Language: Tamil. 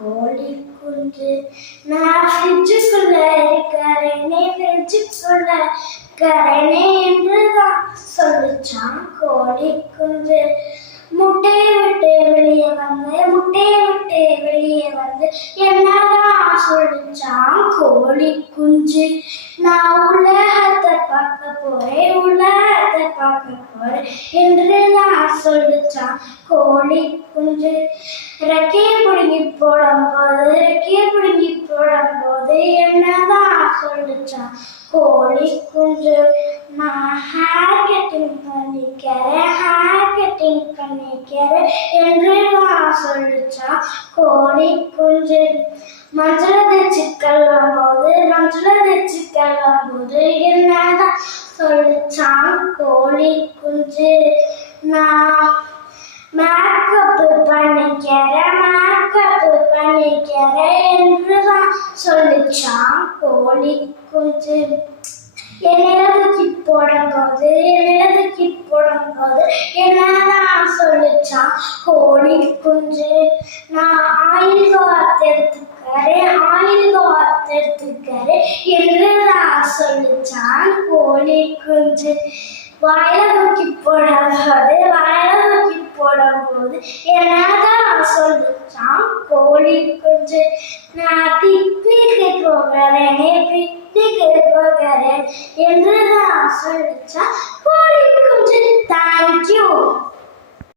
கோழி குஞ்சு. நான் ஃப்ரிட்ஜுக்குள்ள இருக்கிறேனே ஃப்ரிட்ஜுக்குள்ள இருக்கிறேனே என்றுதான் சொல்லிச்சான் கோழி குஞ்சு. முட்டையை விட்டு வெளியே வந்து என்னதான் சொல்லிச்சான் கோழி குஞ்சு. நான் உலகத்தை பார்க்க போறேன் என்று நான் சொல்லிச்சான் கோழி குஞ்சு. ரெக்கையை பிடுங்கி போடும்போது என்னதான் சொல்லிச்சான் கோழி குஞ்சு. நான் ஹேர் கட்டிங் பண்ணிக்கிறேன் என்று நான் சொல்லிச்சான் கோழி குஞ்சு. மஞ்சளை தேய்ச்சி கழுவும் போது என்னதான் சொல்லிச்சான் கோழி குஞ்சு. நான் மேக்கப் பண்ணிக்கிறேன் என்றுதான் சொல்லிச்சான் கோழி குஞ்சு. என்னதுக்கு போடும்போது என்னதான் சொல்லிச்சான் கோழி குஞ்சு. நான் ஆயில் எடுத்துக்கிறேன் என்றுதான் சொல்லிச்சான் கோழி குஞ்சு. வாயில தூக்கி போடும்போது என்னதான் சொல்லிச்சான் கோழி குஞ்சு. நான் பிக்னிக்கு போகிறேன் என்றுதான் சொல்லிச்சான் கோழி குஞ்சு. தேங்க்யூ.